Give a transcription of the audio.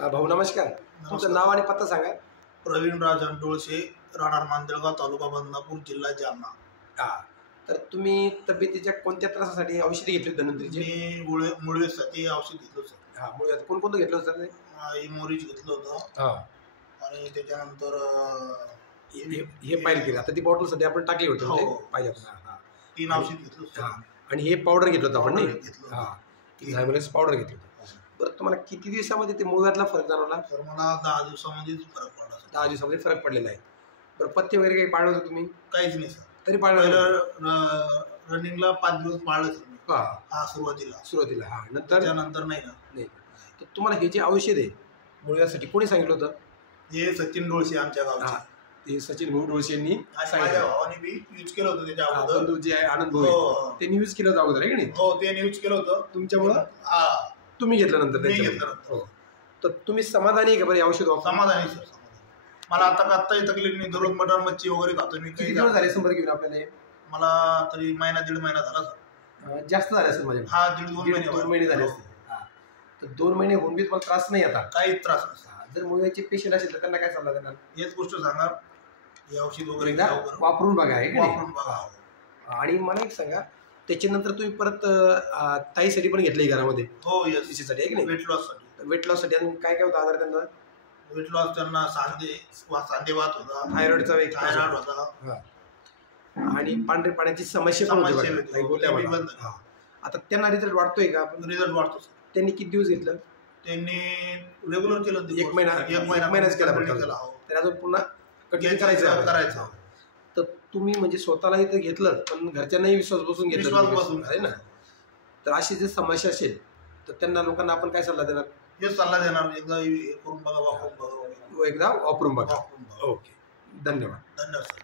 भाऊ नमस्कार. तुमचं नाव आणि पत्ता सांगा. प्रवीण राजन डोळसे, राहणार मांजलगाव, तालुका बदनापूर, जिल्हा जालना. हां, तर तुम्ही तब्येतीच्या कोणत्या त्रासासाठी औषधी घेतली होती नंतरची? मी मुळव्यासाठी औषध घेतलं सर. हां, मुळे कोणकोणतं घेतलं होतं सर? इमोरिज घेतलं होतं. हां, आणि त्याच्यानंतर हे पाहिलं केलं. आता ती बॉटलसाठी आपण टाकली होती हो. पाहिजे. हां हां, 3 औषध घेतलं सर. हां. आणि हे पावडर घेतलं होतं आपण नाही? घेतलं. हां, झायमोलेक्स पावडर घेतलं होतं. बरं, तुम्हाला किती दिवसामध्ये ते मुळव्याधला फरक जाणवला? तर मला 10 दिवसामध्येच फरक पडला सर. 10 दिवसामध्ये फरक पडलेला आहे. बरं, पथ्य वगैरे काही पाळलं होतं तुम्ही? काहीच नाही सर. तरी पाळलं? पहिलं रनिंगला 5 दिवस पाळलं सर मी. हां, सुरुवातीला. हां. नंतर त्यानंतर नाही ना. नाही. तर तुम्हाला हे जे औषध आहे मुळव्यासाठी कोणी सांगितलं होतं? हे सचिन डोळसे आमच्या हां, गावचे. ते सचिन भाऊ डोळसे यांनी आणि माझ्या सांगितलं. भावाने बी यूज केलं होतं त्याच्या हां, अगोदर. बंधू जे आहे आनंद भाऊ हो, आहे, त्यांनी यूज केलं होतं अगोदर आहे की नाही? हो, ते यूज केलं होतं तुमच्यामुळं हा. तुम्ही घेतलं नंतर मी त्याच्यामुळं. घेतलं नंतर. हो. तर तुम्ही समाधानी आहे का बरं हे औषध वापरून? समाधानी सर, समाधानी. मला आताही तकलीफ नाही. दररोज मटण मच्छी वगैरे खातो मी. किती काही दिवस झाले संपर्क घेऊन आपल्याला हे? मला तरी महिना दीड महिना झाला सर. जास्त झाले असेल माझ्या. हा, दीड दोन महिने झाले असतील. हां, तर 2 महिने होऊन बी तुम्हाला त्रास नाही आता? काहीच त्रास नाही. हां, जर मुळव्याचे पेशंट असेल तर त्यांना काय सल्ला देणार? हेच गोष्ट सांगा, हे औषध वगैरे एकदा वापरून बघा आहे की नाही? वापरून बघा. आणि मला एक सांगा, त्याच्यानंतर तुम्ही परत ताईसाठी पण घेतलंय घरामध्ये? हो, येस. तिच्यासाठी आहे की नाही? वेट लॉससाठी. वेट लॉससाठी आणि काय काय होतं आजार त्यांना? वेट लॉस त्यांना सांधेवात होता, थायरॉइडचा एक थायरॉइड होता. हां, आणि पांढरे पाण्याची समस्या पण होती समस्या बघा. होती. ताई बोलल्या ते बी मला. बंद. हां. आता त्यांना रिझल्ट वाटतोय का? रिझल्ट वाढतो सर. त्यांनी किती दिवस घेतलं? त्यांनी रेग्युलर केलं ते 1 महिना. एक महिनाच केला केला. पडला. हो. तर अजून पुन्हा कंटिन्यू करायचं. तर तुम्ही म्हणजे स्वतःलाही तर घेतलं, पण घरच्यांनाही विश्वास बसून विश्वास घेतलं बसून आहे ना? तर अशी जर समस्या असेल तर त्यांना लोकांना आपण काय सल्ला देणार? हेच सल्ला देणार, एकदा हे करून बघा, वापरून बघा. एकदा वापरून बघा. वापरून बघा. ओके, धन्यवाद. धन्यवाद सर.